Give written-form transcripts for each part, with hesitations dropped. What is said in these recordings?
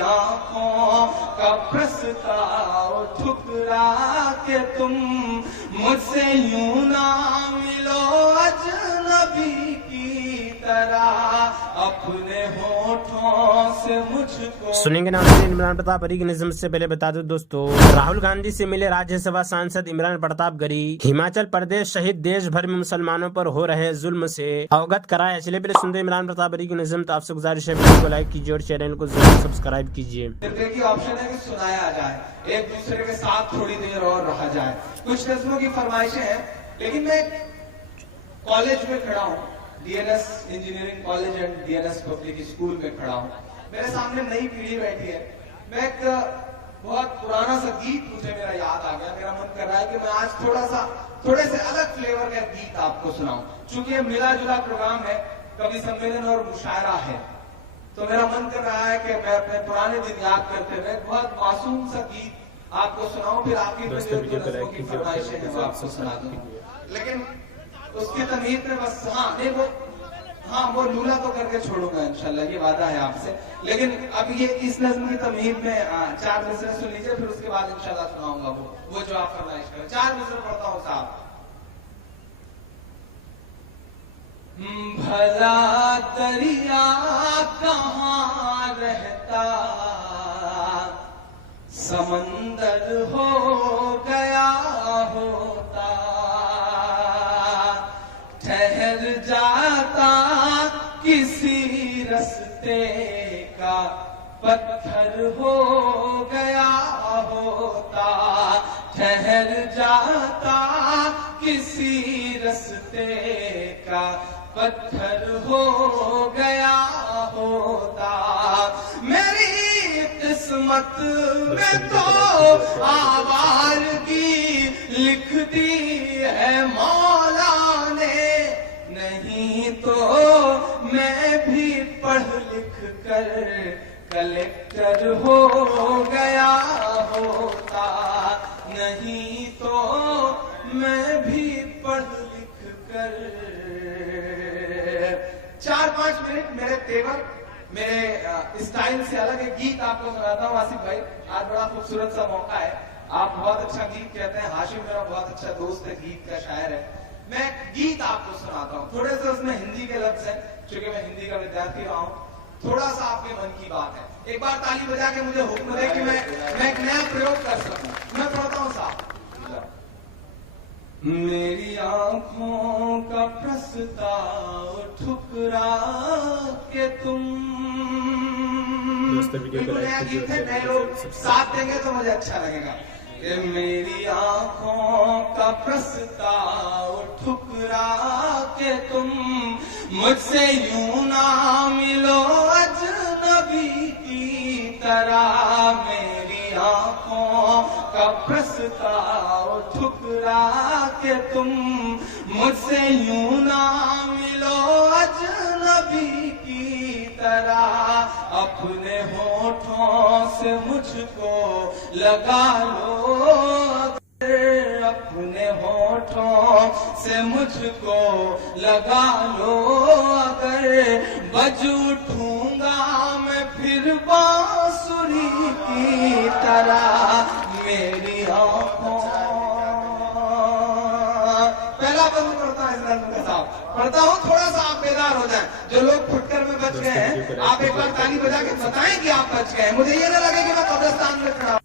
آنکھوں کا پرستاؤ ٹھکرا کے تم مجھ سے یوں نہ ملو اجنبی کی طرح اپنے ہونٹوں سے مجھ کو. سنیں گے ناظرین عمران پرتاپ گری کی نظم سے پہلے بتا دو دوستو، راہل گاندھی سے ملے راجیہ سبھا سانسد عمران پرتاپ گری، ہماچل پردیش سہت دیش بھر میں مسلمانوں پر ہو رہے ظلم سے اوگت کرائے. چلے پہلے سنتے عمران پرتاپ گری کی نظم. تو آپ سے گزارش ہے ویڈیو کو لائک کیجیے اور چینل کو ضرور سبسکرائب کیجیے. ایک آپشن ہے کہ سنایا جائے، ایک دوسرے کے ساتھ تھوڑی دیر اور رہا جائے. کچھ نظموں کی فرمائشیں ہیں، لیکن میں کالج میں کھڑا ہوں، D L S engineering college and D L S public school میں کھڑا ہوں. میرے سامنے نئی پیڑھی بیٹھی ہے. میں ایک بہت پرانا سا گیت مجھے میرا یاد آ گیا. میرا من کر رہا ہے کہ میں آج تھوڑے سے الگ فلیور کا گیت آپ کو سناؤں. چونکہ یہ ملا جلا پروگرام ہے، کبھی سمیلن اور مشاعرہ ہے، تو میرا من کر رہا ہے کہ میں اپنے پرانے دن یاد کرتے ہوئے بہت معصوم سا گیت آپ کو سناؤں، پھر آخر میں جو نظموں کی فرمائشیں ہیں وہ آپ کو سنا دوں. لیکن اس کی تمہید میں بس وہ لولا تو کر کے چھوڑوں گا انشاءاللہ، یہ وعدہ ہے آپ سے. لیکن اب یہ اس نظم کی تمہید میں 4 مصرع سن لیجئے، پھر اس کے بعد انشاءاللہ سناؤں گا وہ جو آپ فرمائش کریں. 4 مصرع پڑھتا ہوں صاحب. بھلا دریا کہاں رہتا، سمندر ہو گیا ہوتا، ٹھہر جاتا کسی رستے کا، پتھر ہو گیا ہوتا، ٹھہر جاتا کسی رستے کا، پتھر ہو گیا ہوتا. میری قسمت میں تو آوارگی لکھ دی ہے مولا نے، نہیں تو میں بھی پڑھ لکھ کر کلیکٹر ہو گیا ہوتا، نہیں تو میں بھی پڑھ لکھ کر. 4-5 منٹ میرے تیور، میرے اسٹائل سے الگ ایک گیت آپ کو سناتا ہوں. آصف بھائی، آج بڑا خوبصورت سا موقع ہے، آپ بہت اچھا گیت کہتے ہیں. ہاشم میرا بہت اچھا دوست ہے، گیت کا شاعر ہے. میں ایک گیت آپ کو سناتا ہوں، تھوڑے سے اس میں ہندی کے لفظ ہیں، چونکہ میں ہندی کا ودیارتھی رہا ہوں. تھوڑا سا آپ کے من کی بات ہے. ایک بار تالی بجا کے مجھے حکم دے کہ میں ایک نیا پریوگ کر سکوں. میں پڑھتا ہوں صاحب. میری آنکھوں کا پرستاؤ ٹھکرا کے تم. نیا گیت ہے، نئے لوگ ساتھ دیں گے تو مجھے اچھا لگے گا. کہ میری آنکھوں کا پرستاؤ ٹھکرا کے تم مجھ سے یوں نہ ملو اجنبی کی طرح. میری آنکھوں کا پرستاؤ ٹھکرا کے تم مجھ سے یوں نہ ملو اجنبی کی طرح. اپنے ہونٹوں سے مجھ کو لگا لو، اپنے ہونٹوں سے مجھ کو لگا لو. اگر بج اٹھوں گا میں پھر بانسری کی طرح. میری آنکھوں پہلا بند کرتا ہے اس نظم کے ساتھ پڑھتا ہوں. تھوڑا سا آپ بیدار ہو جائیں. جو لوگ پھٹکر میں بچ گئے ہیں، آپ ایک بار تالی بجا کے بتائیں کہ آپ بچ گئے ہیں. مجھے یہ نہ لگے کہ میں قبرستان میں کھڑا ہوں.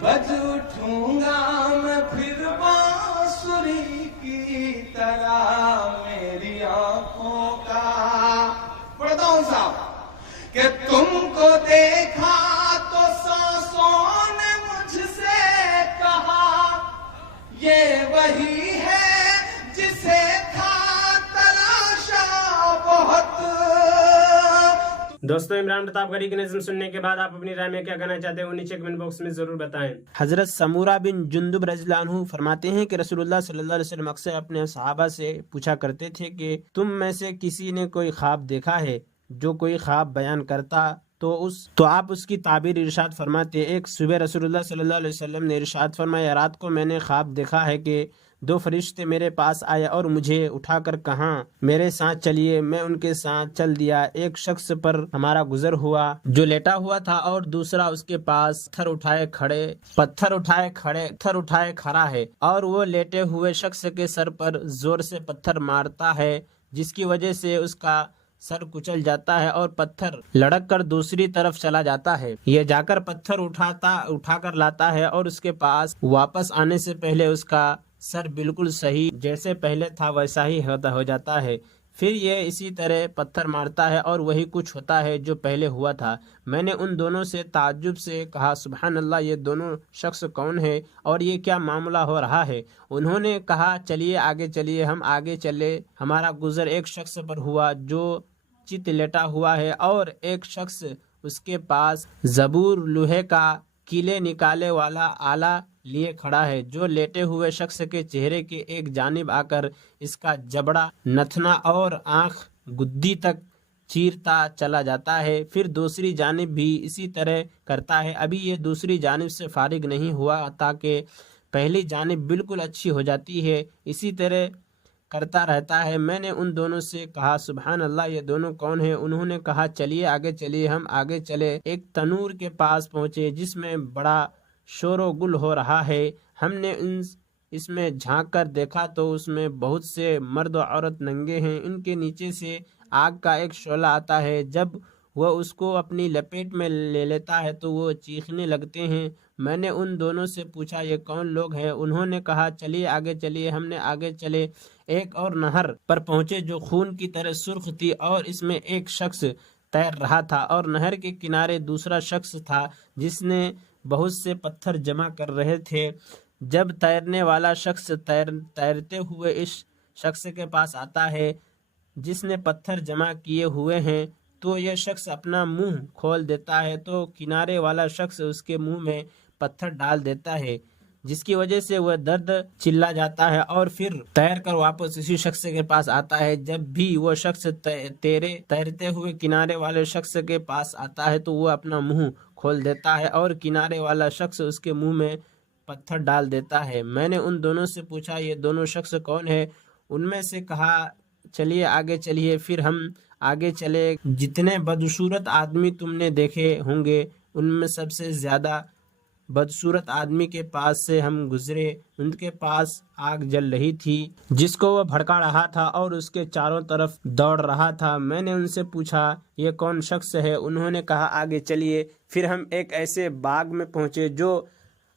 بج اٹھوں گا میں پھر بانسری کی طرح. میری آنکھوں کا پڑھتا ہوں صاحب. کہ تم کو دیکھا تو سانسوں نے مجھ سے کہا، یہ وہی ہے جسے تھا تلاشا بہت. دوستو عمران پرتاپ گری کی نظم سننے کے بعد آپ اپنی رائے میں کیا کہنا چاہتے ہیں وہ نیچے کمنٹ باکس میں ضرور بتائیں. حضرت سمورہ بن جندب رضی اللہ عنہ فرماتے ہیں کہ رسول اللہ صلی اللہ علیہ وسلم اکثر اپنے صحابہ سے پوچھا کرتے تھے کہ تم میں سے کسی نے کوئی خواب دیکھا ہے؟ جو کوئی خواب بیان کرتا تو آپ اس کی تعبیر ارشاد فرماتے. ایک صبح رسول اللہ صلی اللہ علیہ وسلم نے ارشاد فرمایا، رات کو میں نے خواب دیکھا ہے کہ دو فرشتے میرے پاس آئے اور مجھے اٹھا کر کہا میرے ساتھ چلیے. میں ان کے ساتھ چل دیا. ایک شخص پر ہمارا گزر ہوا جو لیٹا ہوا تھا اور دوسرا اس کے پاس پتھر اٹھائے کھڑا ہے اور وہ لیٹے ہوئے شخص کے سر پر زور سے پتھر مارتا ہے جس کی وجہ سے اس کا سر کچل جاتا ہے اور پتھر لڑک کر دوسری طرف چلا جاتا ہے. یہ جا کر پتھر اٹھا کر لاتا ہے اور اس کے پاس واپس آنے سے پہلے اس کا سر بالکل صحیح جیسے پہلے تھا ویسا ہی ہو جاتا ہے. پھر یہ اسی طرح پتھر مارتا ہے اور وہی کچھ ہوتا ہے جو پہلے ہوا تھا. میں نے ان دونوں سے تعجب سے کہا سبحان اللہ، یہ دونوں شخص کون ہے اور یہ کیا معاملہ ہو رہا ہے؟ انہوں نے کہا چلیے آگے چلیے. ہم آگے چلے. ہمارا گزر ایک شخص پر ہوا جو چت لیٹا ہوا ہے اور ایک شخص اس کے پاس زبور لوہے کا کیلے نکالے والا آلہ لیے کھڑا ہے جو لیٹے ہوئے شخص کے چہرے کے ایک جانب آ کر اس کا جبڑا، نتنا اور آنکھ گدی تک چیرتا چلا جاتا ہے. پھر دوسری جانب بھی اسی طرح کرتا ہے. ابھی یہ دوسری جانب سے فارغ نہیں ہوا تاکہ پہلی جانب بالکل اچھی ہو جاتی ہے. اسی طرح کرتا رہتا ہے. میں نے ان دونوں سے کہا سبحان اللہ، یہ دونوں کون ہیں؟ انہوں نے کہا چلیے آگے چلیے. ہم آگے چلے. ایک تنور کے پاس پہنچے جس میں بڑا شور و گل ہو رہا ہے. ہم نے اس میں جھانک کر دیکھا تو اس میں بہت سے مرد و عورت ننگے ہیں. ان کے نیچے سے آگ کا ایک شعلہ آتا ہے. جب وہ اس کو اپنی لپیٹ میں لے لیتا ہے تو وہ چیخنے لگتے ہیں. میں نے ان دونوں سے پوچھا یہ کون لوگ ہیں؟ انہوں نے کہا چلیے آگے چلیے. ہم نے آگے چلے. ایک اور نہر پر پہنچے جو خون کی طرح سرخ تھی اور اس میں ایک شخص تیر رہا تھا اور نہر کے کنارے دوسرا شخص تھا جس نے بہت سے پتھر جمع کر رہے تھے. جب تیرنے والا شخص تیرتے ہوئے اس شخص کے پاس آتا ہے جس نے پتھر جمع کیے ہوئے ہیں تو یہ شخص اپنا منہ کھول دیتا ہے تو کنارے والا شخص اس کے منہ میں پتھر ڈال دیتا ہے جس کی وجہ سے وہ درد چلا جاتا ہے اور پھر تیر کر واپس اسی شخص کے پاس آتا ہے. جب بھی وہ شخص تیرتے ہوئے کنارے والے شخص کے پاس آتا ہے تو وہ اپنا منہ کھول دیتا ہے اور کنارے والا شخص اس کے منہ میں پتھر ڈال دیتا ہے. میں نے ان دونوں سے پوچھا یہ دونوں شخص کون ہے؟ ان میں سے کہا چلیے آگے چلیے. پھر ہم آگے چلے. جتنے بدصورت آدمی تم نے دیکھے ہوں گے ان میں سب سے زیادہ بدصورت آدمی کے پاس سے ہم گزرے. ان کے پاس آگ جل رہی تھی جس کو وہ بھڑکا رہا تھا اور اس کے چاروں طرف دوڑ رہا تھا. میں نے ان سے پوچھا یہ کون شخص ہے؟ انہوں نے کہا آگے چلیے. پھر ہم ایک ایسے باغ میں پہنچے جو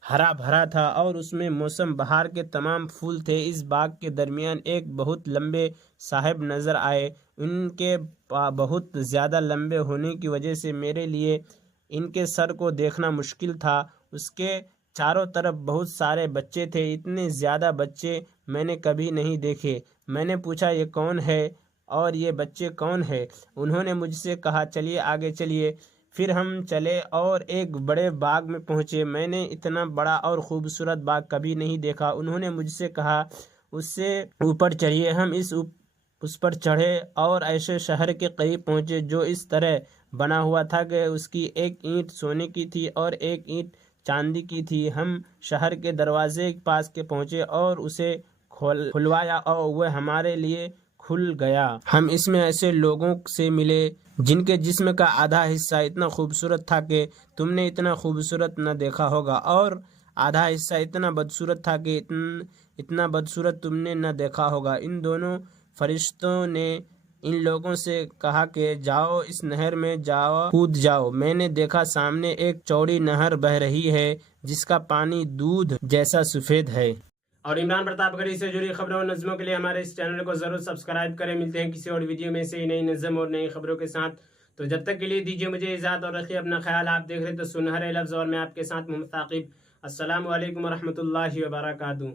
ہرا بھرا تھا اور اس میں موسم بہار کے تمام پھول تھے. اس باغ کے درمیان ایک بہت لمبے صاحب نظر آئے. ان کے بہت زیادہ لمبے ہونے کی وجہ سے میرے لیے ان کے سر کو دیکھنا مشکل تھا. اس کے چاروں طرف بہت سارے بچے تھے. اتنے زیادہ بچے میں نے کبھی نہیں دیکھے. میں نے پوچھا یہ کون ہے اور یہ بچے کون ہے؟ انہوں نے مجھ سے کہا چلیے آگے چلیے. پھر ہم چلے اور ایک بڑے باغ میں پہنچے. میں نے اتنا بڑا اور خوبصورت باغ کبھی نہیں دیکھا. انہوں نے مجھ سے کہا اس سے اوپر چڑھیے. ہم اس پر چڑھے اور ایسے شہر کے قریب پہنچے جو اس طرح بنا ہوا تھا کہ اس کی ایک اینٹ سونے کی تھی اور ایک اینٹ چاندی کی تھی. ہم شہر کے دروازے کے پاس کے پہنچے اور اسے کھلوایا اور وہ ہمارے لیے کھل گیا. ہم اس میں ایسے لوگوں سے ملے جن کے جسم کا آدھا حصہ اتنا خوبصورت تھا کہ تم نے اتنا خوبصورت نہ دیکھا ہوگا اور آدھا حصہ اتنا بدصورت تھا کہ اتنا بدصورت تم نے نہ دیکھا ہوگا. ان دونوں فرشتوں نے ان لوگوں سے کہا کہ جاؤ اس نہر میں کود جاؤ. میں نے دیکھا سامنے ایک چوڑی نہر بہ رہی ہے جس کا پانی دودھ جیسا سفید ہے. اور عمران پرتاپ گڑھی سے جڑی خبروں اور نظموں کے لیے ہمارے اس چینل کو ضرور سبسکرائب کریں. ملتے ہیں کسی اور ویڈیو میں سے نئی نظم اور نئی خبروں کے ساتھ. تو جب تک کے لیے دیجیے مجھے اجازت اور رکھیے اپنا خیال. آپ دیکھ رہے تو سنہرے لفظ اور میں آپ کے ساتھ محمد ثاقب. السلام علیکم ورحمۃ اللہ وبرکاتہ.